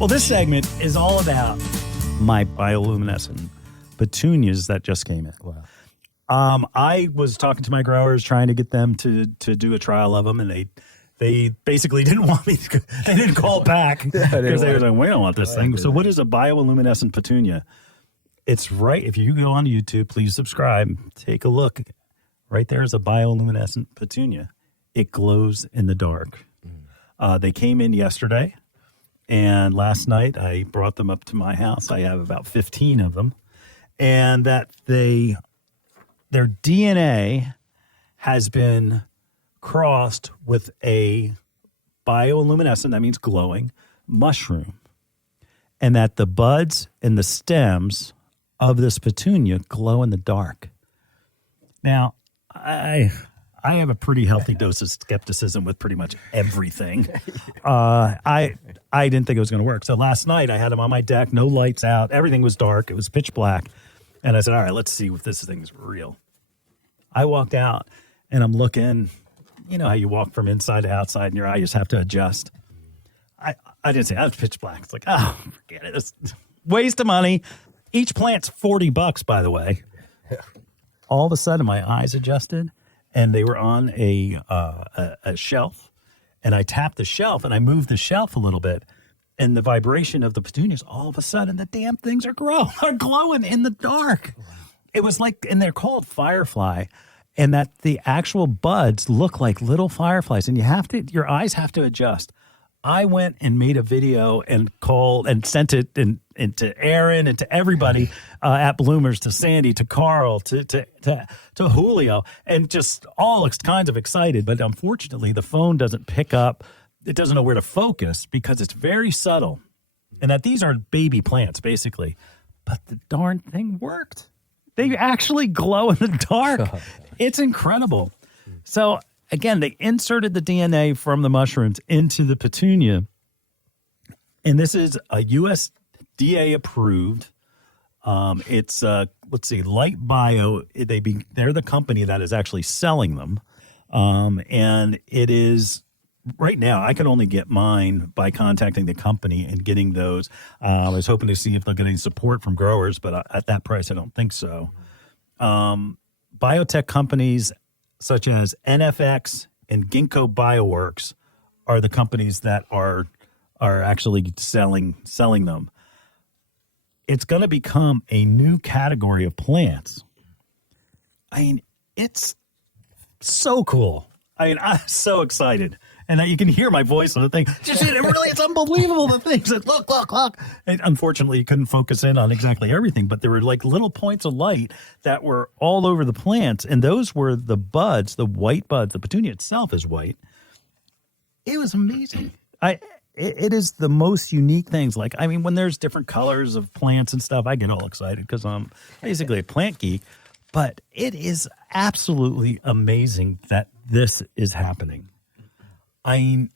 Well, this segment is all about my bioluminescent petunias that just came in. Wow. I was talking to my growers, trying to get them to do a trial of them, and they basically didn't want me to. They didn't call back because they were like, "We don't want this thing." So, what is a bioluminescent petunia? It's right. If you go on YouTube, please subscribe. Take a look. Right there is a bioluminescent petunia. It glows in the dark. They came in yesterday, and last night I brought them up to my house. I have about 15 of them, and their DNA has been crossed with a bioluminescent, that means glowing, mushroom, and that the buds and the stems of this petunia glow in the dark. Now, I have a pretty healthy dose of skepticism with pretty much everything. I didn't think it was going to work. So last night I had them on my deck, no lights out. Everything was dark. It was pitch black. And I said, all right, let's see if this thing's real. I walked out and I'm looking. You know how you walk from inside to outside and your eyes have to adjust. I didn't say, I was pitch black. It's like, oh, forget it. It's waste of money. Each plant's $40, by the way. All of a sudden my eyes adjusted. And they were on a shelf, and I tapped the shelf, and I moved the shelf a little bit, and the vibration of the petunias, all of a sudden, the damn things are glowing in the dark. Wow. It was like, and they're called Firefly, and that the actual buds look like little fireflies, and your eyes have to adjust. I went and made a video and called and sent it to Aaron and to everybody at Bloomers, to Sandy, to Carl, to Julio, and just all kinds of excited. But unfortunately, the phone doesn't pick up. It doesn't know where to focus because it's very subtle. And that these are baby plants, basically. But the darn thing worked. They actually glow in the dark. It's incredible. So again, they inserted the DNA from the mushrooms into the petunia, and this is a USDA approved. It's let's see, Light Bio. They're the company that is actually selling them, and it is right now. I can only get mine by contacting the company and getting those. I was hoping to see if they'll get any support from growers, but at that price, I don't think so. Biotech companies such as NFX and Ginkgo Bioworks are the companies that are actually selling them. It's going to become a new category of plants. I mean, it's so cool. I mean, I'm so excited. And you can hear my voice on the thing. It's unbelievable, the things that look. And unfortunately, you couldn't focus in on exactly everything, but there were like little points of light that were all over the plants. And those were the buds, the white buds. The petunia itself is white. It was amazing. It is the most unique things. Like, I mean, when there's different colors of plants and stuff, I get all excited because I'm basically a plant geek. But it is absolutely amazing that this is happening. I mean,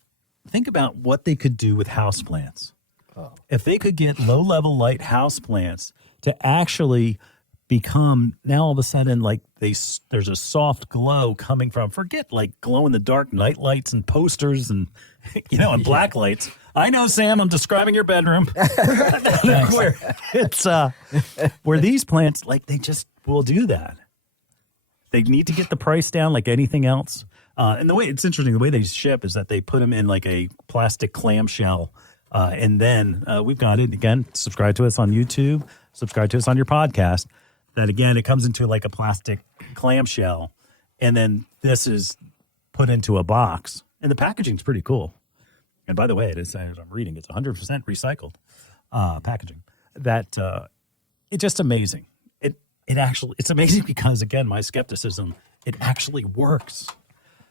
think about what they could do with houseplants. Oh. If they could get low-level light houseplants to actually become, now all of a sudden, like there's a soft glow coming from, forget like glow-in-the-dark night lights and posters and, and black lights. I know, Sam, I'm describing your bedroom. Where these plants, like, they just will do that. They need to get the price down like anything else. And the way it's interesting, the way they ship is that they put them in like a plastic clamshell. And then we've got it again. Subscribe to us on YouTube, subscribe to us on your podcast. That again, it comes into like a plastic clamshell. And then this is put into a box. And the packaging's pretty cool. And by the way, it is, as I'm reading, it's 100% recycled packaging. That it's just amazing. It's amazing because, again, my skepticism, it actually works.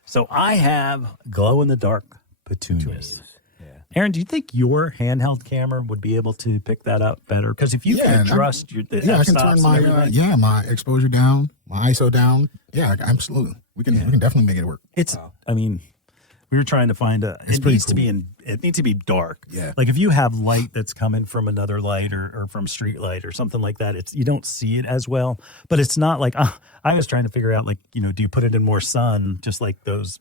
So I have glow-in-the-dark petunias. Yeah. Aaron, do you think your handheld camera would be able to pick that up better? Because if you can adjust the I can turn my exposure down, my ISO down. Yeah, absolutely. We can definitely make it work. I mean, we were trying to find it needs to be dark. Yeah. Like if you have light that's coming from another light or from street light or something like that, you don't see it as well. But it's not like I was trying to figure out, like, do you put it in more sun, just like those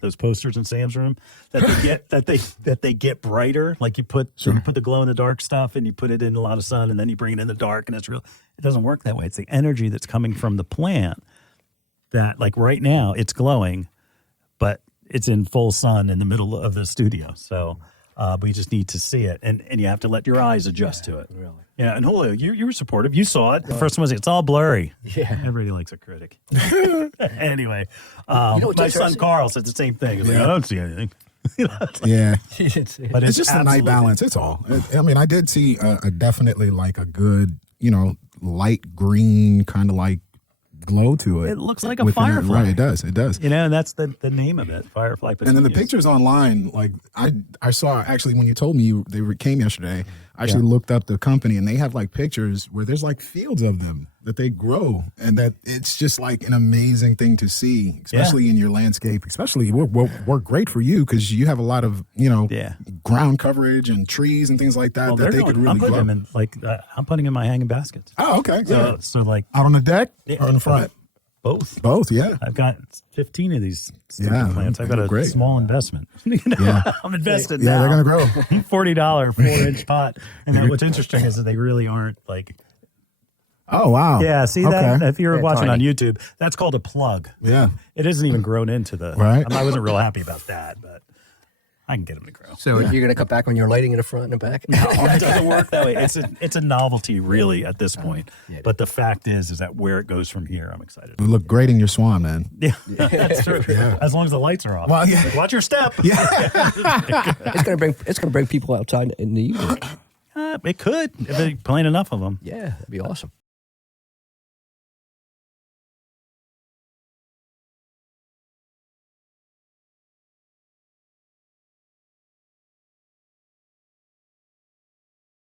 those posters in Sam's room that they get that they get brighter. Like you put the glow in the dark stuff and you put it in a lot of sun and then you bring it in the dark and it's real. It doesn't work that way. It's the energy that's coming from the plant that, like right now, it's glowing, but it's in full sun in the middle of the studio. So we just need to see it, and you have to let your eyes adjust to it. Really. Yeah, and Julio, you were supportive. You saw it. The first one was, it's all blurry. Yeah. Everybody likes a critic. Anyway, my son Carl said the same thing. He's like, I don't see anything. Yeah. But it's just a night balance. It's all. I mean, I did see definitely like a good, light green kind of like glow to it. It looks like a firefly. Right, it does. And that's the name of it, Firefly Petunia. And then the pictures online, like I saw actually when you told me they came yesterday, I actually looked up the company and they have like pictures where there's like fields of them that they grow, and that it's just like an amazing thing to see, especially in your landscape. Especially work great for you because you have a lot of ground coverage and trees and things like that that they could really I'm putting grow. them in I'm putting in my hanging baskets. Oh, okay. So like out on the deck or in the front. Both, yeah. I've got 15 of these plants. I've got a small investment. I'm invested now. Yeah, they're going to grow. $40 4-inch pot. And what's interesting is that they really aren't like. Oh, wow. Yeah, see that? If you're watching on YouTube, that's called a plug. Yeah. It isn't even grown into the. Right. I wasn't real happy about that, but I can get them to grow. So you're going to cut back on your lighting in the front and the back? No, it doesn't work that way. It's a novelty, really, at this point. But the fact is that where it goes from here, I'm excited. You look great in your swan, man. Yeah, that's true. Yeah. As long as the lights are off. Well, yeah. Watch your step. Yeah. It's going to bring people outside in the evening. It could if they plant enough of them. Yeah, that'd be awesome.